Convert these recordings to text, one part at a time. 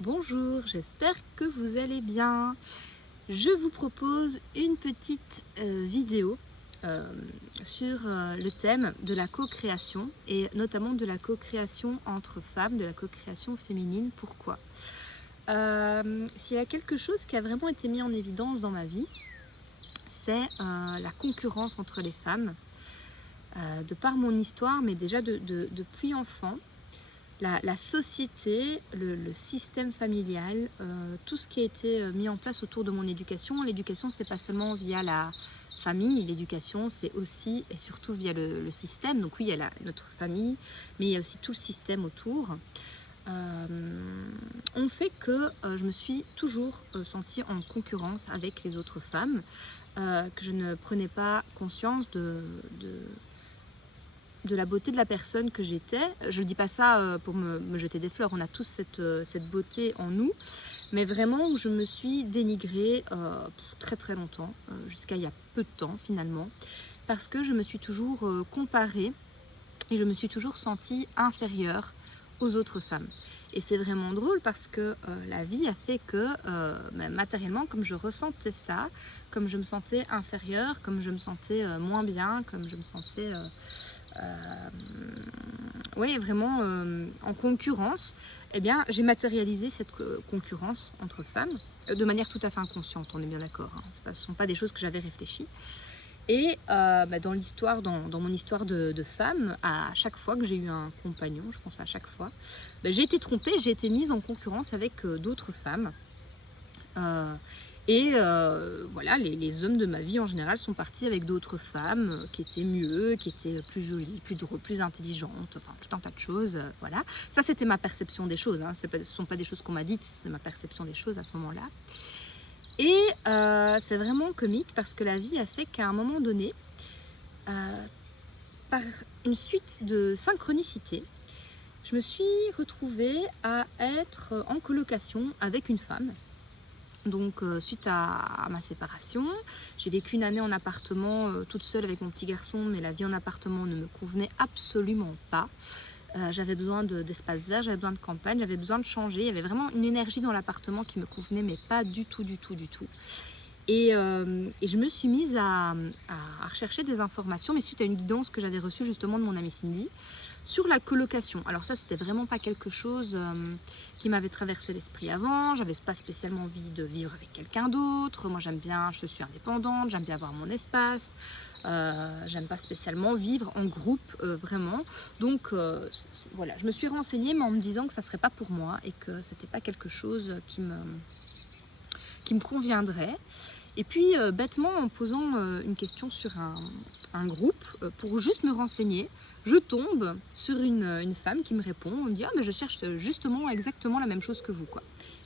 Bonjour, j'espère que vous allez bien. Je vous propose une petite vidéo euh, sur le thème de la co-création et notamment de la co-création entre femmes, de la co-création féminine. Pourquoi s'il y a quelque chose qui a vraiment été mis en évidence dans ma vie, c'est la concurrence entre les femmes, de par mon histoire, mais déjà depuis enfant. La société, le système familial, tout ce qui a été mis en place autour de mon éducation. L'éducation, c'est pas seulement via la famille, l'éducation, c'est aussi et surtout via le système. Donc oui, il y a notre famille, mais il y a aussi tout le système autour. On fait que je me suis toujours sentie en concurrence avec les autres femmes, que je ne prenais pas conscience de la beauté de la personne que j'étais. Je ne dis pas ça pour me jeter des fleurs, on a tous cette beauté en nous, mais vraiment où je me suis dénigrée très très longtemps, jusqu'à il y a peu de temps finalement, parce que je me suis toujours comparée et je me suis toujours sentie inférieure aux autres femmes. Et c'est vraiment drôle parce que la vie a fait que matériellement, comme je ressentais ça, comme je me sentais inférieure, comme je me sentais moins bien, comme je me sentais vraiment en concurrence, eh bien j'ai matérialisé cette concurrence entre femmes de manière tout à fait inconsciente, on est bien d'accord, hein. Ce ne sont pas des choses que j'avais réfléchies. Et dans l'histoire, dans mon histoire de femme, à chaque fois que j'ai eu un compagnon, je pense à chaque fois, j'ai été trompée, j'ai été mise en concurrence avec d'autres femmes. Voilà, les hommes de ma vie en général sont partis avec d'autres femmes qui étaient mieux, qui étaient plus jolies, plus drôles, plus intelligentes, enfin tout un tas de choses. Voilà, ça c'était ma perception des choses, hein. Ce ne sont pas des choses qu'on m'a dites, c'est ma perception des choses à ce moment-là. Et c'est vraiment comique parce que la vie a fait qu'à un moment donné, par une suite de synchronicité, je me suis retrouvée à être en colocation avec une femme. Donc suite à ma séparation, j'ai vécu une année en appartement toute seule avec mon petit garçon, mais la vie en appartement ne me convenait absolument pas. J'avais besoin d'espace vert, j'avais besoin de campagne, j'avais besoin de changer. Il y avait vraiment une énergie dans l'appartement qui me convenait, mais pas du tout. Et je me suis mise à rechercher des informations, mais suite à une guidance que j'avais reçue justement de mon amie Cindy, sur la colocation. Alors ça, c'était vraiment pas quelque chose qui m'avait traversé l'esprit avant. J'avais pas spécialement envie de vivre avec quelqu'un d'autre. Moi, je suis indépendante, j'aime bien avoir mon espace. J'aime pas spécialement vivre en groupe, vraiment. Donc voilà, je me suis renseignée, mais en me disant que ça serait pas pour moi et que c'était pas quelque chose qui me conviendrait. Et puis bêtement, en posant une question sur un groupe, pour juste me renseigner, je tombe sur une femme qui me répond. On me dit « Ah, mais je cherche justement exactement la même chose que vous, quoi. »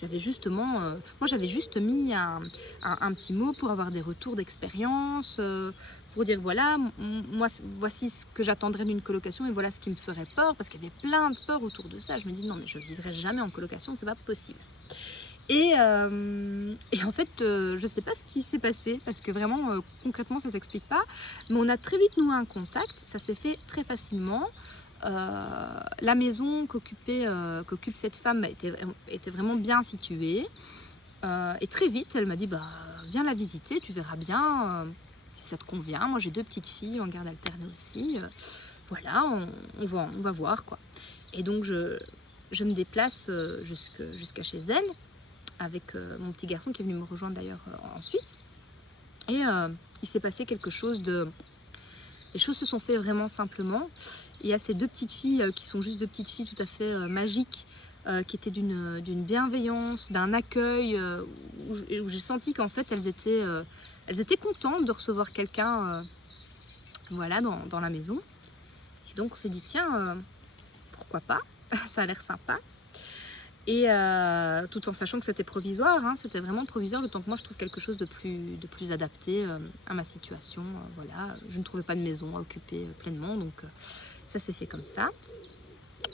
J'avais justement, moi j'avais juste mis un petit mot pour avoir des retours d'expérience, pour dire voilà, moi voici ce que j'attendrais d'une colocation et voilà ce qui me ferait peur, parce qu'il y avait plein de peurs autour de ça. Je me dis non mais je ne vivrai jamais en colocation, c'est pas possible. Et en fait, je ne sais pas ce qui s'est passé, parce que vraiment, concrètement, ça ne s'explique pas. Mais on a très vite noué un contact, ça s'est fait très facilement. La maison qu'occupe cette femme était vraiment bien située. Et très vite, elle m'a dit, viens la visiter, tu verras bien si ça te convient. Moi, j'ai 2 petites filles en garde alternée aussi. Voilà, on va voir, quoi. Et donc, je me déplace jusqu'à chez elle, avec mon petit garçon qui est venu me rejoindre d'ailleurs ensuite. Et il s'est passé quelque chose de... Les choses se sont fait vraiment simplement. Il y a ces 2 petites filles qui sont juste 2 petites filles tout à fait magiques, qui étaient d'une bienveillance, d'un accueil, où j'ai senti qu'en fait elles étaient contentes de recevoir quelqu'un voilà, dans la maison. Et donc on s'est dit tiens, pourquoi pas, ça a l'air sympa. Et tout en sachant que c'était provisoire, hein, c'était vraiment provisoire, d'autant que moi je trouve quelque chose de plus adapté à ma situation. Voilà, je ne trouvais pas de maison à occuper pleinement, donc ça s'est fait comme ça,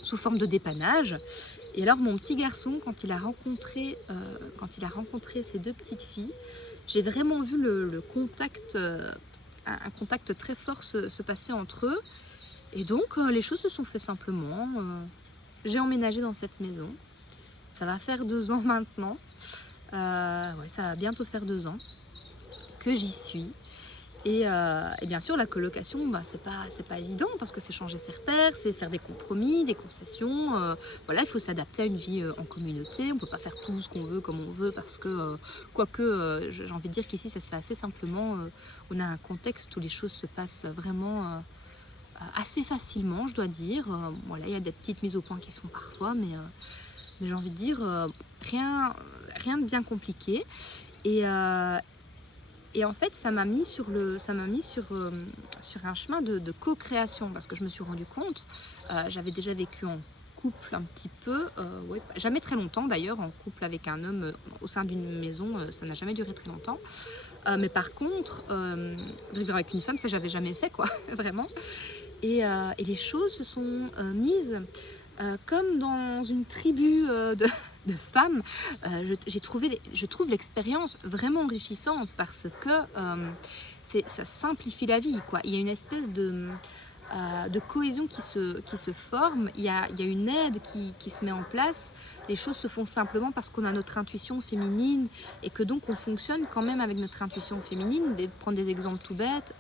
sous forme de dépannage. Et alors mon petit garçon, quand il a rencontré ces 2 petites filles, j'ai vraiment vu le contact, un contact très fort se passer entre eux. Et donc les choses se sont fait simplement. J'ai emménagé dans cette maison. ça va faire 2 ans maintenant. Ouais, ça va bientôt faire 2 ans que j'y suis. Et bien sûr, la colocation, c'est pas évident parce que c'est changer ses repères, c'est faire des compromis, des concessions. Voilà, il faut s'adapter à une vie en communauté. On ne peut pas faire tout ce qu'on veut comme on veut parce que, quoique, j'ai envie de dire qu'ici, ça se fait assez simplement. On a un contexte où les choses se passent vraiment assez facilement, je dois dire. Voilà, il y a des petites mises au point qui sont parfois, mais j'ai envie de dire rien de bien compliqué. Et en fait, ça m'a mis sur un chemin de co-création parce que je me suis rendu compte, j'avais déjà vécu en couple un petit peu, ouais, jamais très longtemps d'ailleurs, en couple avec un homme au sein d'une maison, ça n'a jamais duré très longtemps. Mais par contre, vivre avec une femme, ça j'avais jamais fait quoi, vraiment. Et les choses se sont mises comme dans une tribu de femmes. Je trouve l'expérience vraiment enrichissante parce que ça simplifie la vie, quoi. Il y a une espèce de cohésion qui se forme, il y a une aide qui se met en place, les choses se font simplement parce qu'on a notre intuition féminine et que donc on fonctionne quand même avec notre intuition féminine. Prendre des exemples tout bêtes,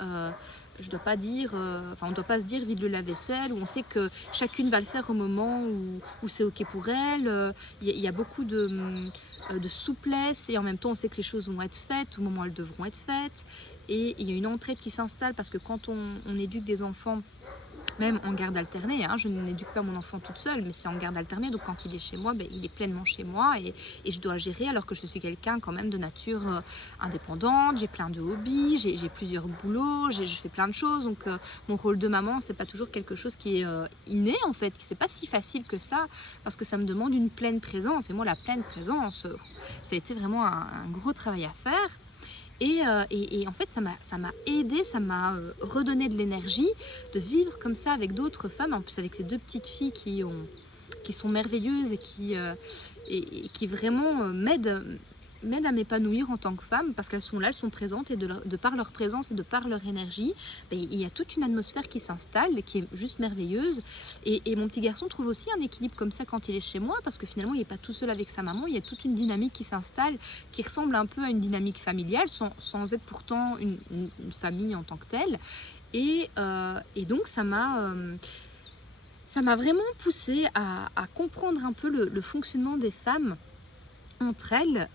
je dois pas dire, on ne doit pas se dire vide le lave-vaisselle, où on sait que chacune va le faire au moment où c'est ok pour elle. Il y a beaucoup de souplesse et en même temps on sait que les choses vont être faites au moment où elles devront être faites. Et il y a une entraide qui s'installe parce que quand on éduque des enfants, même en garde alternée, je n'éduque pas mon enfant toute seule, mais c'est en garde alternée, donc quand il est chez moi, il est pleinement chez moi et je dois gérer alors que je suis quelqu'un quand même de nature indépendante, j'ai plein de hobbies, j'ai plusieurs boulots, je fais plein de choses, donc mon rôle de maman, c'est pas toujours quelque chose qui est inné en fait, c'est pas si facile que ça, parce que ça me demande une pleine présence, et moi la pleine présence, ça a été vraiment un gros travail à faire. Et en fait, ça m'a aidé, ça m'a redonné de l'énergie de vivre comme ça avec d'autres femmes, en plus avec ces 2 petites filles qui sont merveilleuses et qui vraiment m'aident à m'épanouir en tant que femme parce qu'elles sont là, elles sont présentes et de par leur présence et de par leur énergie, il y a toute une atmosphère qui s'installe qui est juste merveilleuse. Et mon petit garçon trouve aussi un équilibre comme ça quand il est chez moi parce que finalement il n'est pas tout seul avec sa maman, il y a toute une dynamique qui s'installe qui ressemble un peu à une dynamique familiale sans être pourtant une famille en tant que telle. Et donc ça m'a vraiment poussée à comprendre un peu le fonctionnement des femmes entre elles,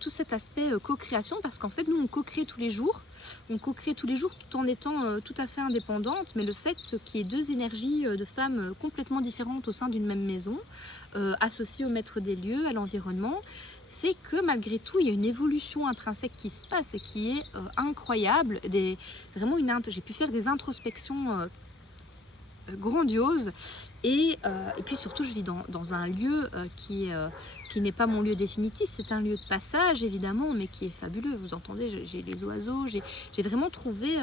tout cet aspect co-création parce qu'en fait nous on co-crée tous les jours tout en étant tout à fait indépendante, mais le fait qu'il y ait 2 énergies de femmes complètement différentes au sein d'une même maison, associées au maître des lieux, à l'environnement, fait que malgré tout il y a une évolution intrinsèque qui se passe et qui est incroyable. J'ai pu faire des introspections grandioses et puis surtout je vis dans un lieu qui n'est pas mon lieu définitif, c'est un lieu de passage évidemment, mais qui est fabuleux. Vous entendez, j'ai les oiseaux, j'ai vraiment trouvé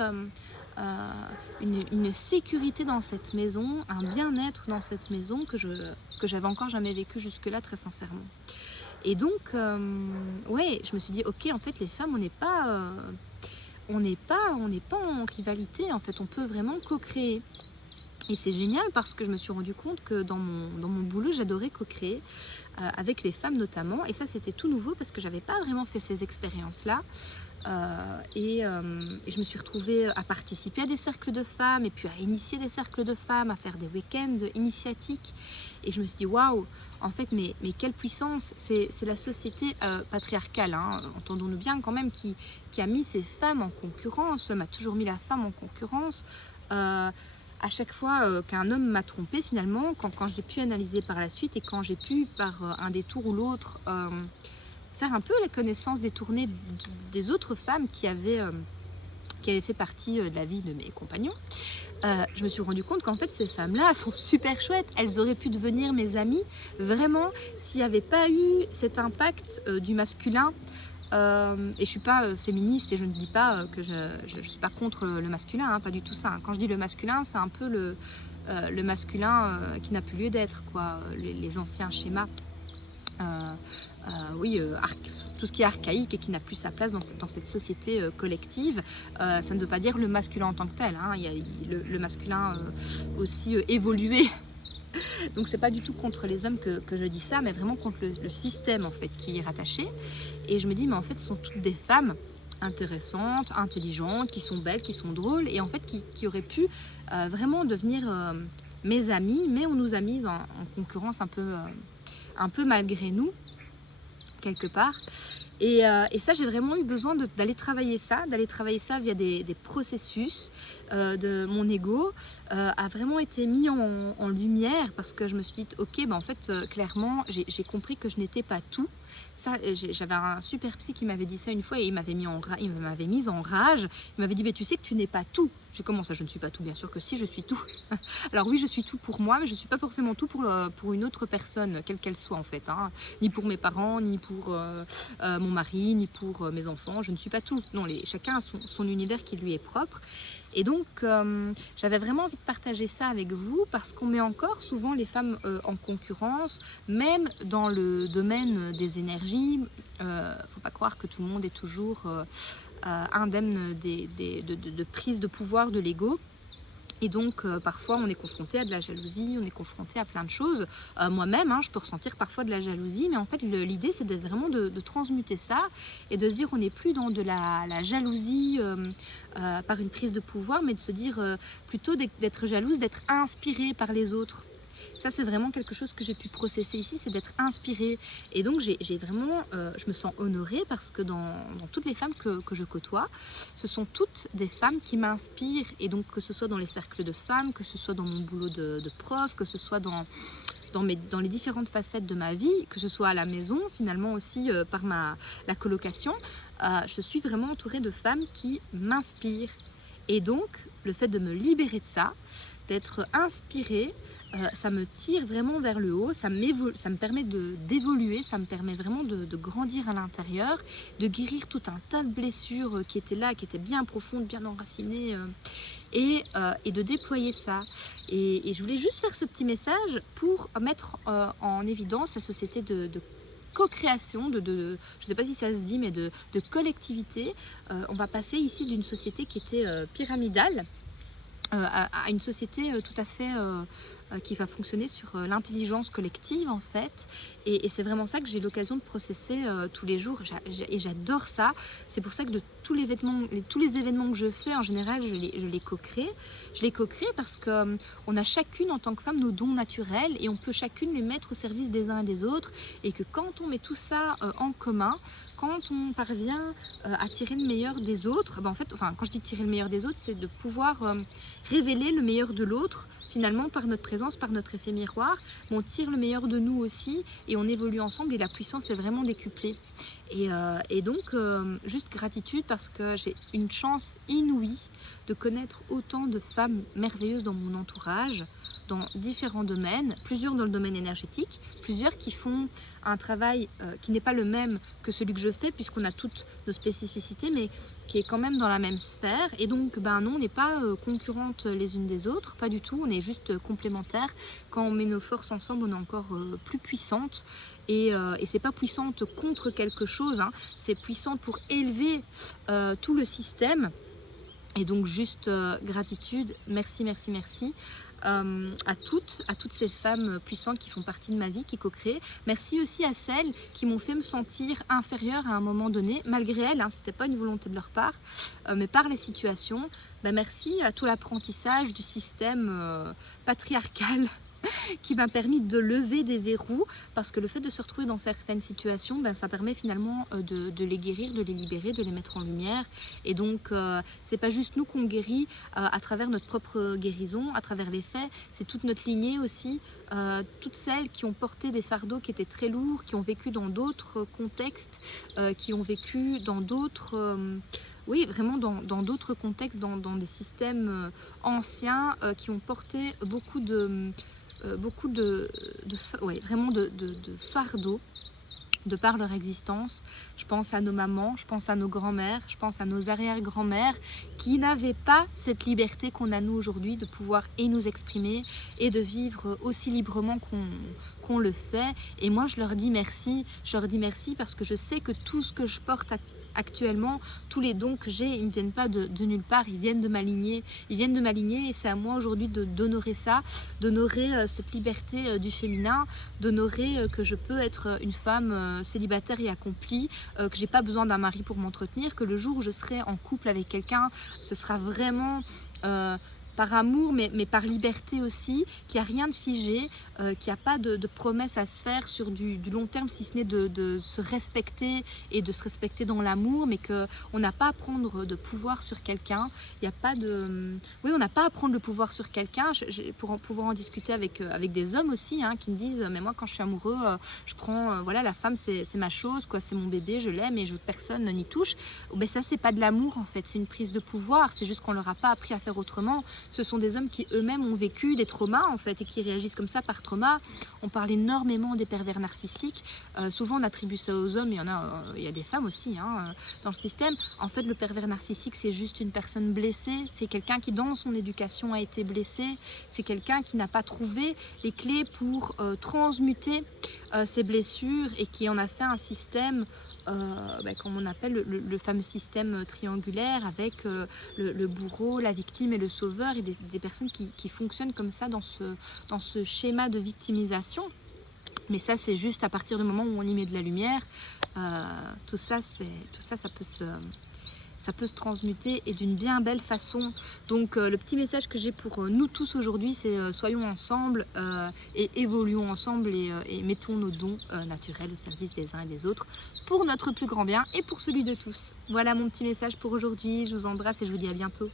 une sécurité dans cette maison, un bien-être dans cette maison que j'avais encore jamais vécu jusque-là, très sincèrement. Et donc, ouais, je me suis dit, ok, en fait, les femmes, on n'est pas en rivalité, en fait, on peut vraiment co-créer. Et c'est génial parce que je me suis rendu compte que dans mon boulot, j'adorais co-créer avec les femmes notamment. Et ça, c'était tout nouveau parce que j'avais pas vraiment fait ces expériences-là. Et je me suis retrouvée à participer à des cercles de femmes et puis à initier des cercles de femmes, à faire des week-ends initiatiques. Et je me suis dit, waouh, en fait, mais quelle puissance! C'est la société patriarcale, entendons-nous bien quand même, qui a mis ces femmes en concurrence, m'a toujours mis la femme en concurrence. À chaque fois qu'un homme m'a trompée finalement, quand j'ai pu analyser par la suite et quand j'ai pu par un détour ou l'autre faire un peu la connaissance détournée des autres femmes qui avaient fait partie de la vie de mes compagnons, je me suis rendu compte qu'en fait ces femmes-là sont super chouettes, elles auraient pu devenir mes amies vraiment s'il n'y avait pas eu cet impact du masculin. Et je suis pas féministe et je ne dis pas que je suis pas contre le masculin, pas du tout ça. Quand je dis le masculin, c'est un peu le masculin qui n'a plus lieu d'être, quoi. Les anciens schémas, tout ce qui est archaïque et qui n'a plus sa place dans cette société collective. Ça ne veut pas dire le masculin en tant que tel, Il y a le masculin aussi évolué Donc c'est pas du tout contre les hommes que je dis ça, mais vraiment contre le système en fait qui y est rattaché. Et je me dis, mais en fait, ce sont toutes des femmes intéressantes, intelligentes, qui sont belles, qui sont drôles, et en fait qui auraient pu vraiment devenir mes amies, mais on nous a mises en concurrence un peu malgré nous, quelque part. Et ça, j'ai vraiment eu besoin d'aller travailler ça via des processus. De mon ego a vraiment été mis en lumière, parce que je me suis dit, ok, en fait, clairement, j'ai compris que je n'étais pas tout. Ça, j'avais un super psy qui m'avait dit ça une fois, et il m'avait mise en rage. Il m'avait dit, mais tu sais que tu n'es pas tout. J'ai comment ça, je ne suis pas tout? Bien sûr que si, je suis tout. Alors oui, je suis tout pour moi, mais je ne suis pas forcément tout pour une autre personne, quelle qu'elle soit en fait, hein. Ni pour mes parents, ni pour mon mari, ni pour mes enfants. Je ne suis pas tout. Non, chacun a son univers qui lui est propre. Et donc, j'avais vraiment envie de partager ça avec vous, parce qu'on met encore souvent les femmes en concurrence, même dans le domaine des énergies. Faut pas croire que tout le monde est toujours indemne de prise de pouvoir de l'ego. Et donc, parfois, on est confronté à de la jalousie, on est confronté à plein de choses. Moi-même, je peux ressentir parfois de la jalousie, mais en fait, l'idée, c'est vraiment de transmuter ça et de se dire, on n'est plus dans de la jalousie par une prise de pouvoir, mais de se dire plutôt d'être jalouse, d'être inspirée par les autres. Ça, c'est vraiment quelque chose que j'ai pu processer ici, c'est d'être inspirée. Et donc, j'ai vraiment, je me sens honorée, parce que dans toutes les femmes que je côtoie, ce sont toutes des femmes qui m'inspirent. Et donc, que ce soit dans les cercles de femmes, que ce soit dans mon boulot de prof, que ce soit dans les différentes facettes de ma vie, que ce soit à la maison, finalement aussi par la colocation, je suis vraiment entourée de femmes qui m'inspirent. Et donc, le fait de me libérer de ça, d'être inspirée, ça me tire vraiment vers le haut, ça me permet d'évoluer, ça me permet vraiment de grandir à l'intérieur, de guérir tout un tas de blessures qui étaient là, qui étaient bien profondes, bien enracinées, et de déployer ça. Et je voulais juste faire ce petit message pour mettre en évidence la société de co-création, je ne sais pas si ça se dit, mais de collectivité. On va passer ici d'une société qui était pyramidale à une société tout à fait qui va fonctionner sur l'intelligence collective en fait, et c'est vraiment ça que j'ai l'occasion de processer tous les jours, et j'adore ça. C'est pour ça que de tous les événements que je fais en général, je les co-crée. Je les co-crée parce qu'on a chacune en tant que femme nos dons naturels, et on peut chacune les mettre au service des uns et des autres, et que quand on met tout ça en commun, quand on parvient à tirer le meilleur des autres, en fait, quand je dis tirer le meilleur des autres, c'est de pouvoir révéler le meilleur de l'autre, finalement, par notre présence, par notre effet miroir. On tire le meilleur de nous aussi, et on évolue ensemble, et la puissance est vraiment décuplée. Et donc, juste gratitude, parce que j'ai une chance inouïe de connaître autant de femmes merveilleuses dans mon entourage, dans différents domaines, plusieurs dans le domaine énergétique, plusieurs qui font un travail qui n'est pas le même que celui que je fais, puisqu'on a toutes nos spécificités, mais qui est quand même dans la même sphère. Et donc, non, on n'est pas concurrentes les unes des autres, pas du tout, on est juste complémentaires. Quand on met nos forces ensemble, on est encore plus puissantes. Et c'est pas puissante contre quelque chose, c'est puissante pour élever tout le système. Et donc juste gratitude, merci, merci, merci à toutes ces femmes puissantes qui font partie de ma vie, qui co-créent. Merci aussi à celles qui m'ont fait me sentir inférieure à un moment donné, malgré elles, c'était pas une volonté de leur part, mais par les situations. Merci à tout l'apprentissage du système patriarcal qui m'a permis de lever des verrous, parce que le fait de se retrouver dans certaines situations, ça permet finalement de les guérir, de les libérer, de les mettre en lumière. Et donc c'est pas juste nous qu'on guérit à travers notre propre guérison, à travers les faits, c'est toute notre lignée aussi, toutes celles qui ont porté des fardeaux qui étaient très lourds, qui ont vécu dans d'autres contextes, qui ont vécu dans d'autres oui, vraiment dans d'autres contextes, dans des systèmes anciens, qui ont porté beaucoup de fardeaux de par leur existence. Je pense à nos mamans, je pense à nos grands-mères, je pense à nos arrière-grands-mères qui n'avaient pas cette liberté qu'on a nous aujourd'hui de pouvoir nous exprimer et de vivre aussi librement qu'on le fait. Et moi, je leur dis merci parce que je sais que tout ce que je porte actuellement, tous les dons que j'ai, ils ne me viennent pas de nulle part, ils viennent de ma lignée. Ils viennent de ma lignée et c'est à moi aujourd'hui d'honorer ça, d'honorer cette liberté du féminin, d'honorer que je peux être une femme célibataire et accomplie, que j'ai pas besoin d'un mari pour m'entretenir, que le jour où je serai en couple avec quelqu'un, ce sera vraiment par amour, mais par liberté aussi, qu'il n'y a rien de figé, qu'il n'y a pas de promesse à se faire sur du long terme, si ce n'est de se respecter et de se respecter dans l'amour, mais qu'on n'a pas à prendre de pouvoir sur quelqu'un. Il n'y a pas de... Oui, on n'a pas à prendre le pouvoir sur quelqu'un. Pour pouvoir en discuter avec des hommes aussi, hein, qui me disent « mais moi quand je suis amoureux, je prends, voilà, la femme c'est ma chose, quoi, c'est mon bébé, je l'aime et personne n'y touche ». Ben ça c'est pas de l'amour en fait, c'est une prise de pouvoir, c'est juste qu'on leur a pas appris à faire autrement. Ce sont des hommes qui eux-mêmes ont vécu des traumas en fait et qui réagissent comme ça par trauma. On parle énormément des pervers narcissiques. Souvent on attribue ça aux hommes, il y a des femmes aussi hein, dans le système. En fait le pervers narcissique c'est juste une personne blessée, c'est quelqu'un qui dans son éducation a été blessé, c'est quelqu'un qui n'a pas trouvé les clés pour transmuter ses blessures et qui en a fait un système comme on appelle le fameux système triangulaire avec le bourreau, la victime et le sauveur et des personnes qui fonctionnent comme ça dans ce schéma de victimisation. Mais ça c'est juste à partir du moment où on y met de la lumière, tout ça ça peut se transmuter et d'une bien belle façon. Donc le petit message que j'ai pour nous tous aujourd'hui, c'est soyons ensemble et évoluons ensemble et mettons nos dons naturels au service des uns et des autres pour notre plus grand bien et pour celui de tous. Voilà mon petit message pour aujourd'hui, je vous embrasse et je vous dis à bientôt.